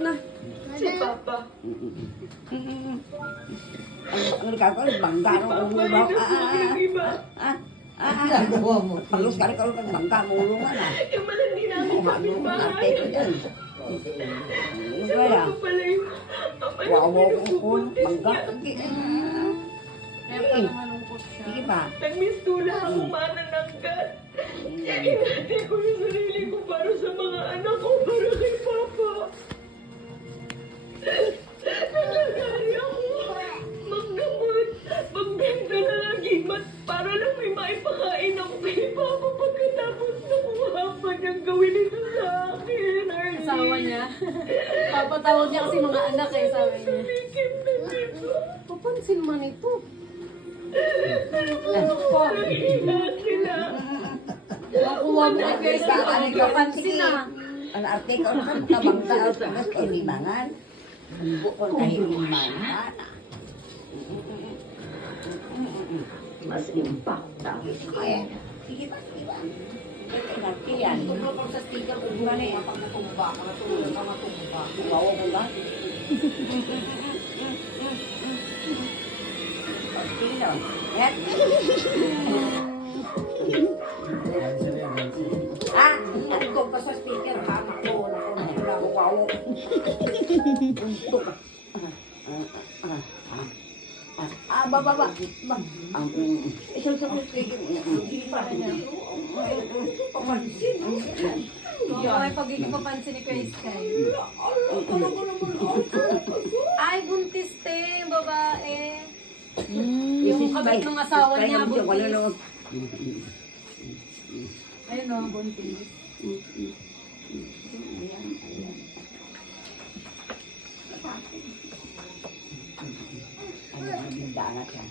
na. Si Papa. Ang gagawin, bangga ng ulo mo. Nagawa mo. Palus ka rin ka rin bangga mo ulo nga na. Yung malandi namin kapitbahay. Kaya, Ako pala yung wawa ko kung bangga. Kaya pala malungkot siya. Sige ba? Nagmistula ako mananangkat. Hinati ko yung sarili ko para sa mga anak ko, para kay Papa. Nalagari ako. Maggamot. Magbenta na lagimat para lang may maipakain ako kay Papa pagkatapos nakuha pa niyang gawin ito sa akin. Asawa niya. Papatawag niya kasi mga anak eh, sabi niya. Sumikim na dito. Papansin man ito. Nag-iingat sila. Makuha mo ang guys na papansin na. Ang arte ko naman, kabangga ang tugas ko, limangan. Bukod kahit limangan. Mas impacta. Kaya, sige ba, sige ba? Arte yan. Pag sa sticker, kung gano'n eh, pag natumba, matulog ka matumba. Wawa ko ba? Pagtino. Yan. Ano ko pa sa speaker? Hama ko. Wawa. Untok. Baba. Isang sa speaker. Hindi pa niya. Papansin. Ay, pagiging papansin ni Kuya Sky. Ay, buntis te, babae. Yung kabit ng asawa niya, buntis. Ayun o, buntis. Ano ang bindangat yan?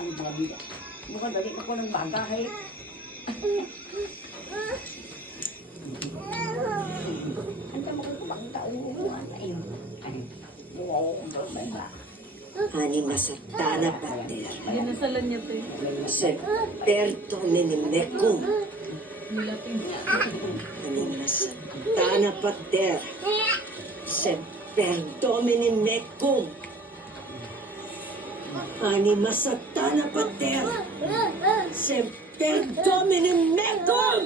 Ang babi. Mukhang dali ako ng bagay. Ang dami ko bang taon mo? Ayun. Wow, ba? Ani masatana pater, Dinasalan niya te. se perto ninimekum, Nilapin. ani masatana pater, se perdomini mekum, ani masatana pater, se perdomini mekum.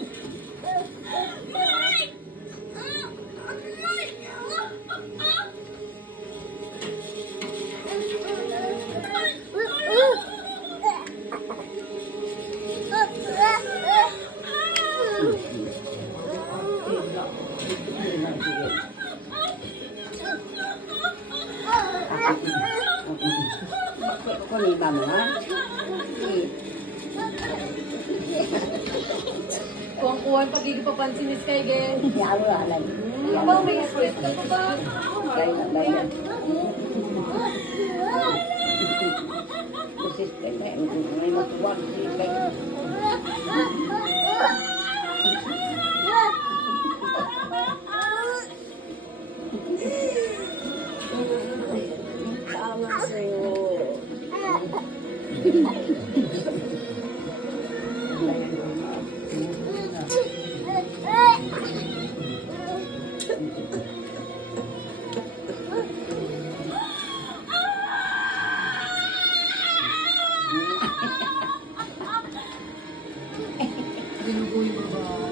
Kung iba mo, ha? Kuwang-kuwan pagiging papansin ni Sky, gen. Yawa alay. Aba, may stress ka pa ba? Gaya. Kusis kaya may matuwag si kaya. Tama sa'yo. Binubuhay mo ba?